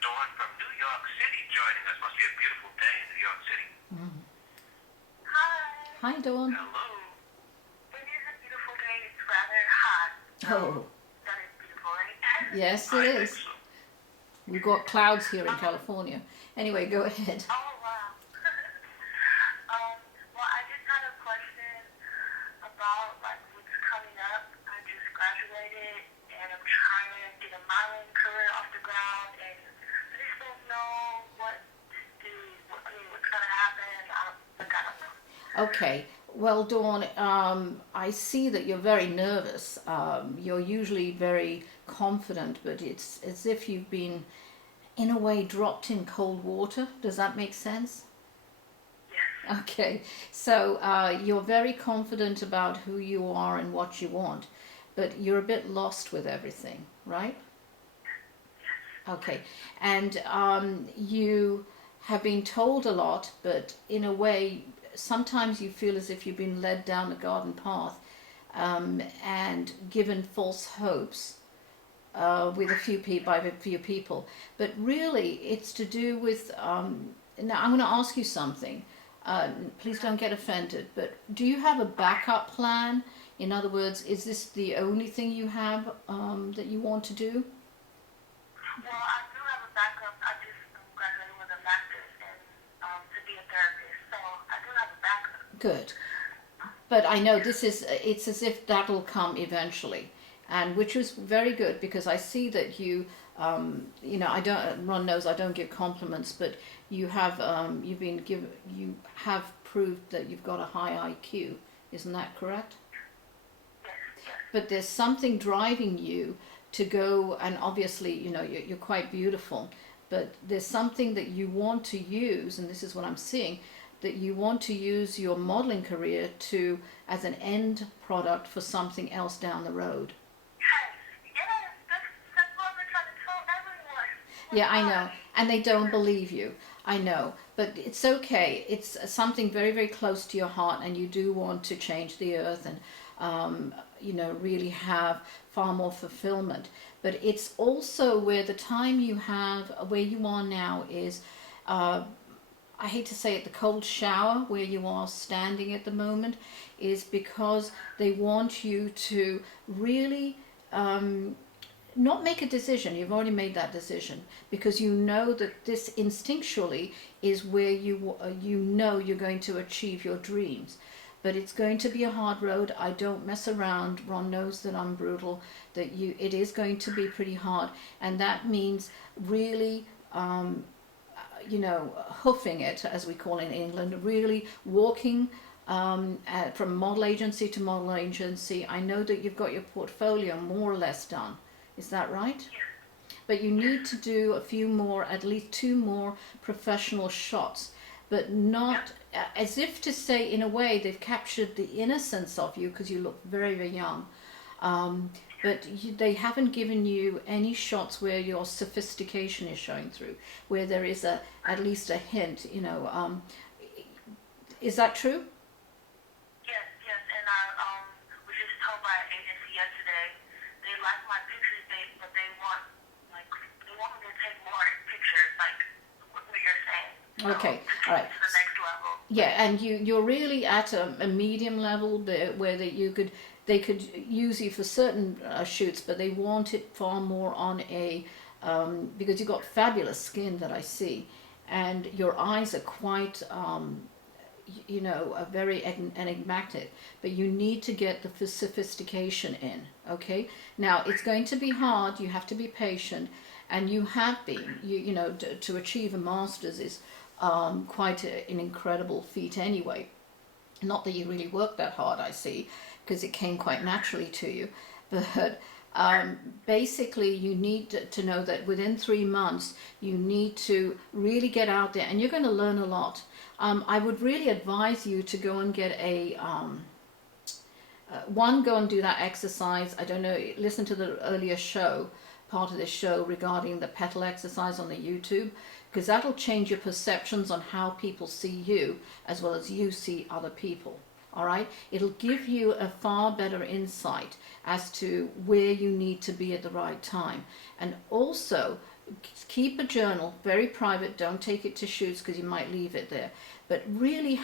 Dawn from New York City joining us. Must be a beautiful day in New York City. Mm. Hi. Hi, Dawn. Hello. It is a beautiful day. It's rather hot. Oh, That is beautiful, right? yes, I it think is. so. We've got clouds here in California. Anyway, go ahead. Oh, wow. Well, I just had a question about like what's coming up. I just graduated and I'm trying to get a modeling career off the ground, and I just don't know what to do. What's gonna happen? I don't know. Okay. Well, Dawn, I see that you're very nervous. You're usually very confident, but it's as if you've been, in a way, dropped in cold water. Does that make sense? Yes. Okay. So you're very confident about who you are and what you want, but you're a bit lost with everything, right? Okay. And you have been told a lot, but in a way, sometimes you feel as if you've been led down a garden path and given false hopes with by a few people. But really, it's to do with. Now, I'm going to ask you something. Please don't get offended. But do you have a backup plan? In other words, is this the only thing you have that you want to do? Well, I do have a backup. I just graduated with a master's in to be a therapist, so I do have a backup. Good. But I know it's as if that'll come eventually. And which was very good because I see that I don't, Ron knows I don't give compliments, but you have, you have proved that you've got a high IQ. Isn't that correct? Yes, yes. But there's something driving you to go, and obviously, you're quite beautiful, but there's something that you want to use, and this is what I'm seeing, that you want to use your modeling career as an end product for something else down the road. Yes, that's what I've been trying to tell everyone. Yeah, I know. And they don't believe you. I know. But it's okay. It's something very, very close to your heart, and you do want to change the earth and, really have far more fulfillment. But it's also where the time you have, where you are now is, I hate to say it, the cold shower where you are standing at the moment is because they want you to really not make a decision. You've already made that decision because you know that this instinctually is where you're going to achieve your dreams. But it's going to be a hard road. I don't mess around. Ron knows that I'm brutal. It is going to be pretty hard, and that means really. Hoofing it, as we call it in England, really walking from model agency to model agency. I know that you've got your portfolio more or less done. Is that right? Yes. But you need to do a few more, at least 2 more professional shots, but not as if to say, in a way, they've captured the innocence of you because you look very, very young. But they haven't given you any shots where your sophistication is showing through, where there is at least a hint. Is that true? Yes, and I was just told by an agency yesterday they like my pictures, but they want me to take more pictures, like what you're saying. Okay, To all right. to the next level. Yeah, and you're really at a medium level where they could use you for certain shoots, but they want it far more on because you've got fabulous skin that I see, and your eyes are quite very enigmatic, but you need to get the sophistication in. Okay, now it's going to be hard. You have to be patient, and you have been. To achieve a master's is quite an incredible feat anyway. Not that you really worked that hard, I see, because it came quite naturally to you. But basically, you need to know that within 3 months, you need to really get out there, and you're going to learn a lot. I would really advise you to go and get go and do that exercise. I don't know, listen to the earlier part of this show regarding the petal exercise on the YouTube, because that'll change your perceptions on how people see you as well as you see other people. All right, it'll give you a far better insight as to where you need to be at the right time. And also keep a journal, very private, don't take it to shoots because you might leave it there, but really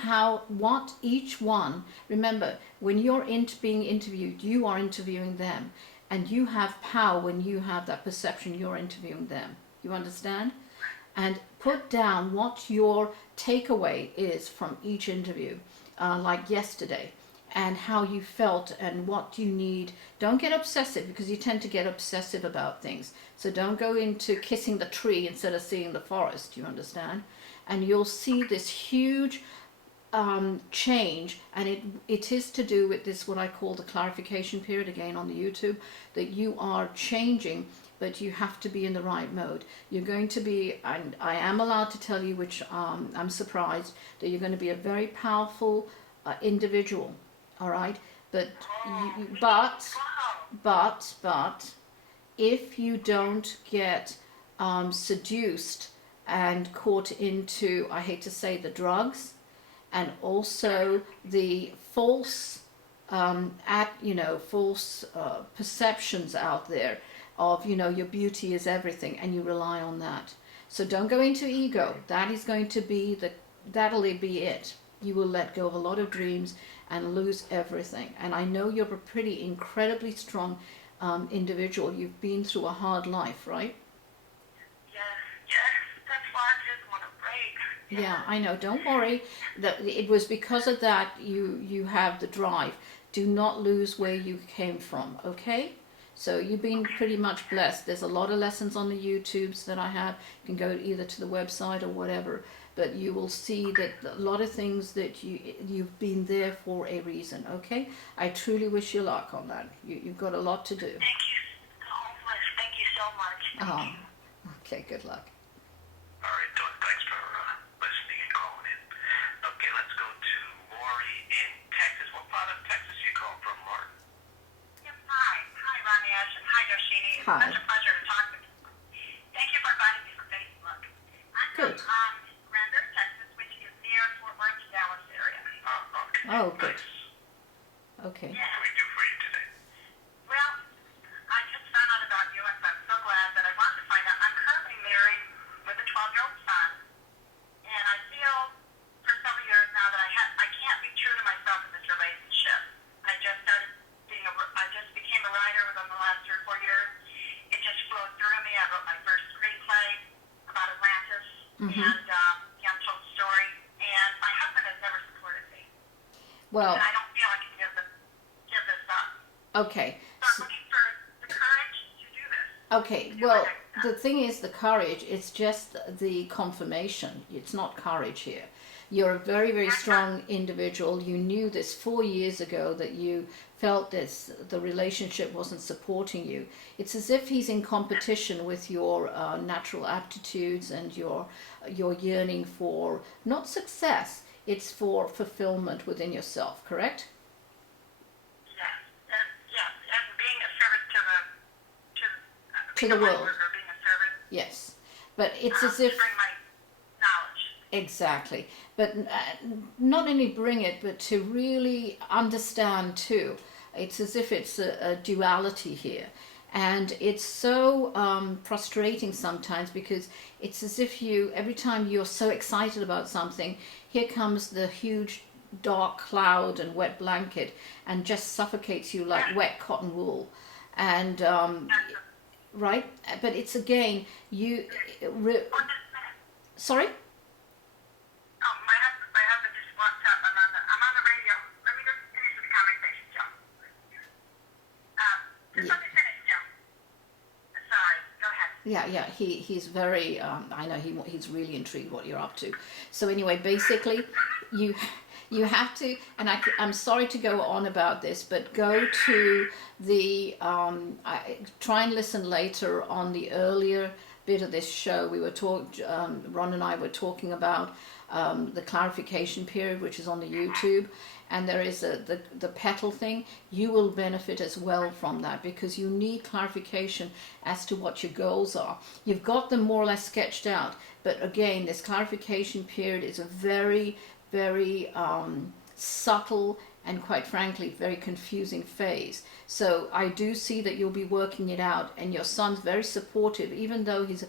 what each one, remember, when you're being interviewed, you are interviewing them, and you have power when you have that perception you're interviewing them. You understand? And put down what your takeaway is from each interview, like yesterday, and how you felt and what you need. Don't get obsessive, because you tend to get obsessive about things. So don't go into kissing the tree instead of seeing the forest, you understand? And you'll see this huge change, and it is to do with this, what I call the clarification period, again on the YouTube, that you are changing, but you have to be in the right mode. You're going to be, and I am allowed to tell you, which I'm surprised, that you're going to be a very powerful individual, all right? But but if you don't get seduced and caught into, I hate to say, the drugs, and also the false false perceptions out there of, your beauty is everything, and you rely on that. So don't go into ego. That is going to be that'll be it. You will let go of a lot of dreams and lose everything. And I know you're a pretty incredibly strong individual. You've been through a hard life, right? Yes, that's why I just want to break. Yeah, I know. Don't worry. That it was because of that you have the drive. Do not lose where you came from, okay? So you've been pretty much blessed. There's a lot of lessons on the YouTubes that I have. You can go either to the website or whatever, but you will see that a lot of things that you've been there for a reason, okay? I truly wish you luck on that. You've got a lot to do. Thank you so much. Thank you so much. Oh, okay, good luck. All right, Dawn, thanks for listening and calling in. Okay, let's go to Lori in Texas. What part of Texas you call from, Lori? Yes, hi. Hi, Ramesh, and hi, Darshini. It's Hi. such a pleasure to talk with you. Thank you for inviting me for Facebook. I'm Good. from Granbury, Texas, which is near Fort Worth, Dallas area. Okay. Oh, good. Nice. Okay. What can we do for you today? Well, I just found out about you, and I'm so glad that I wanted to find out. I'm currently married with a 12-year-old son, and I feel for several years now that I can't be true to myself in this relationship. I just became a writer within the last 3 or 4 years. It just flowed through me. I wrote my first screenplay about Atlantis and the untold story, and my husband has never supported me. Well, And I don't feel I can give this up. okay. So I'm looking for the courage to do this. Okay, well, the thing is, the courage, it's just the confirmation. It's not courage here. You're a very, very strong individual. You knew this 4 years ago, that you felt the relationship wasn't supporting you. It's as if he's in competition with your natural aptitudes and your yearning for, not success, it's for fulfillment within yourself, correct? Yes, and being a service to To the world. Or being a service Yes. But it's as if... to bring my knowledge. Exactly. But not only bring it, but to really understand too. It's as if it's a duality here. And it's so frustrating sometimes, because it's as if every time you're so excited about something, here comes the huge dark cloud and wet blanket and just suffocates you like wet cotton wool. And, right? But it's again, sorry? My husband just walked up. I'm on the radio. Let me just finish this conversation, Joe. Just let me finish, Joe. Sorry, go ahead. Yeah. He's very. I know he's really intrigued what you're up to. So anyway, basically, you have to, and I'm sorry to go on about this, but go to the. Try and listen later on the earlier bit of this show. We were Ron and I were talking about the clarification period, which is on the YouTube, and there is the petal thing. You will benefit as well from that, because you need clarification as to what your goals are. You've got them more or less sketched out, but again, this clarification period is a very, very subtle and quite frankly very confusing phase. So I do see that you'll be working it out, and your son's very supportive, even though he's